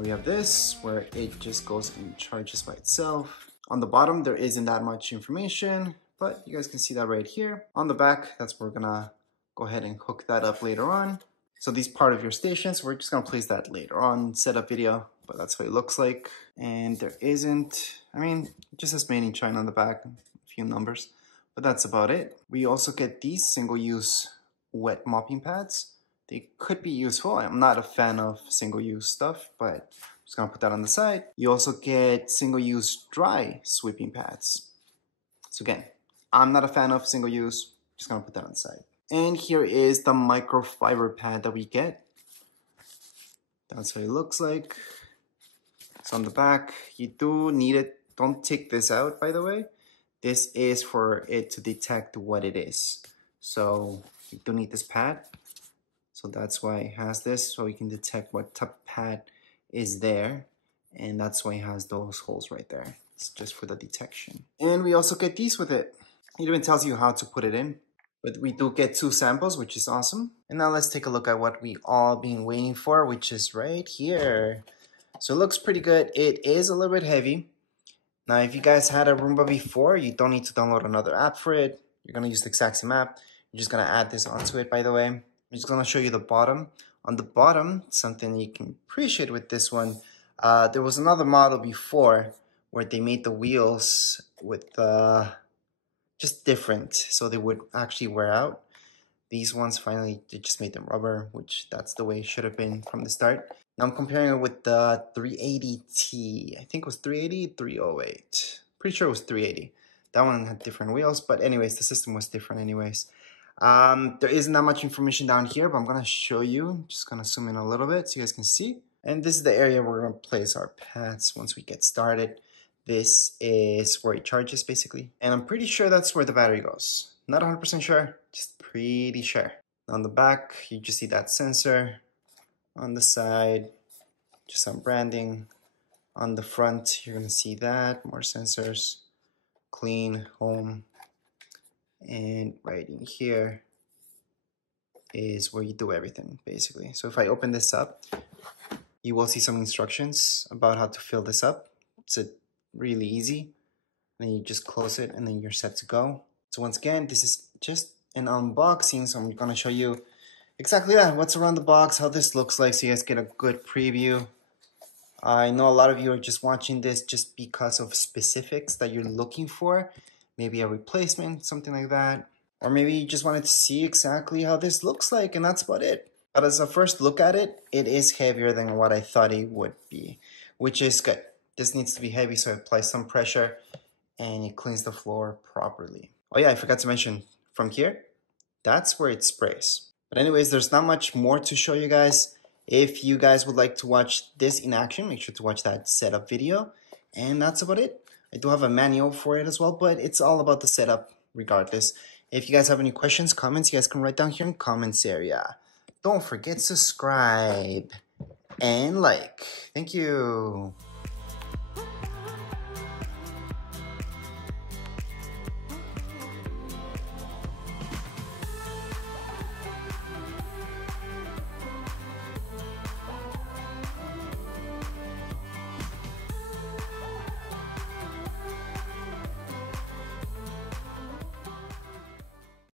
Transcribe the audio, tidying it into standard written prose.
Now we have this where it just goes and charges by itself. On the bottom, there isn't that much information, but you guys can see that right here. On the back, that's where we're gonna go ahead and hook that up later on. So these part of your station, so we're just gonna place that later on, setup video, but that's what it looks like. And there isn't, I mean, it just says made in China on the back, a few numbers, but that's about it. We also get these single-use wet mopping pads. They could be useful. I'm not a fan of single-use stuff, but I'm just gonna put that on the side. You also get single-use dry sweeping pads. So again, I'm not a fan of single-use, just gonna put that on the side. And here is the microfiber pad that we get. That's what it looks like. So on the back, you do need it. Don't take this out, by the way. This is for it to detect what it is. So you do need this pad. So that's why it has this, so you can detect what type of pad is there. And that's why it has those holes right there. It's just for the detection. And we also get these with it. It even tells you how to put it in. But we do get 2 samples, which is awesome. And now let's take a look at what we all been waiting for, which is right here. So it looks pretty good. It is a little bit heavy. Now, if you guys had a Roomba before, you don't need to download another app for it. You're gonna use the exact same app. You're just gonna add this onto it, by the way. I'm just gonna show you the bottom. On the bottom, something you can appreciate with this one, there was another model before where they made the wheels with just different, so they would actually wear out. These ones finally, they just made them rubber, which that's the way it should have been from the start. Now I'm comparing it with the 380T. I think it was 380, 308. Pretty sure it was 380. That one had different wheels, but anyways, the system was different anyways. There isn't that much information down here, but I'm gonna show you. I'm just gonna zoom in a little bit so you guys can see. And this is the area where we're gonna place our pads once we get started. This is where it charges basically. And I'm pretty sure that's where the battery goes. Not 100% sure, just pretty sure. On the back, you just see that sensor. On the side, just some branding. On the front, you're gonna see that, more sensors. Clean, home. And right in here is where you do everything basically. So if I open this up, you will see some instructions about how to fill this up. It's really easy. Then you just close it and then you're set to go. So once again, this is just an unboxing, so I'm gonna show you exactly that, what's around the box, how this looks like, so you guys get a good preview. I know a lot of you are just watching this just because of specifics that you're looking for, maybe a replacement, something like that, or maybe you just wanted to see exactly how this looks like, and that's about it. But as a first look at it, it is heavier than what I thought it would be, which is good. This needs to be heavy, so it applies some pressure and it cleans the floor properly. Oh yeah, I forgot to mention, from here, that's where it sprays. But anyways, there's not much more to show you guys. If you guys would like to watch this in action, make sure to watch that setup video. And that's about it. I do have a manual for it as well, but it's all about the setup regardless. If you guys have any questions, comments, you guys can write down here in the comments area. Don't forget to subscribe and like. Thank you.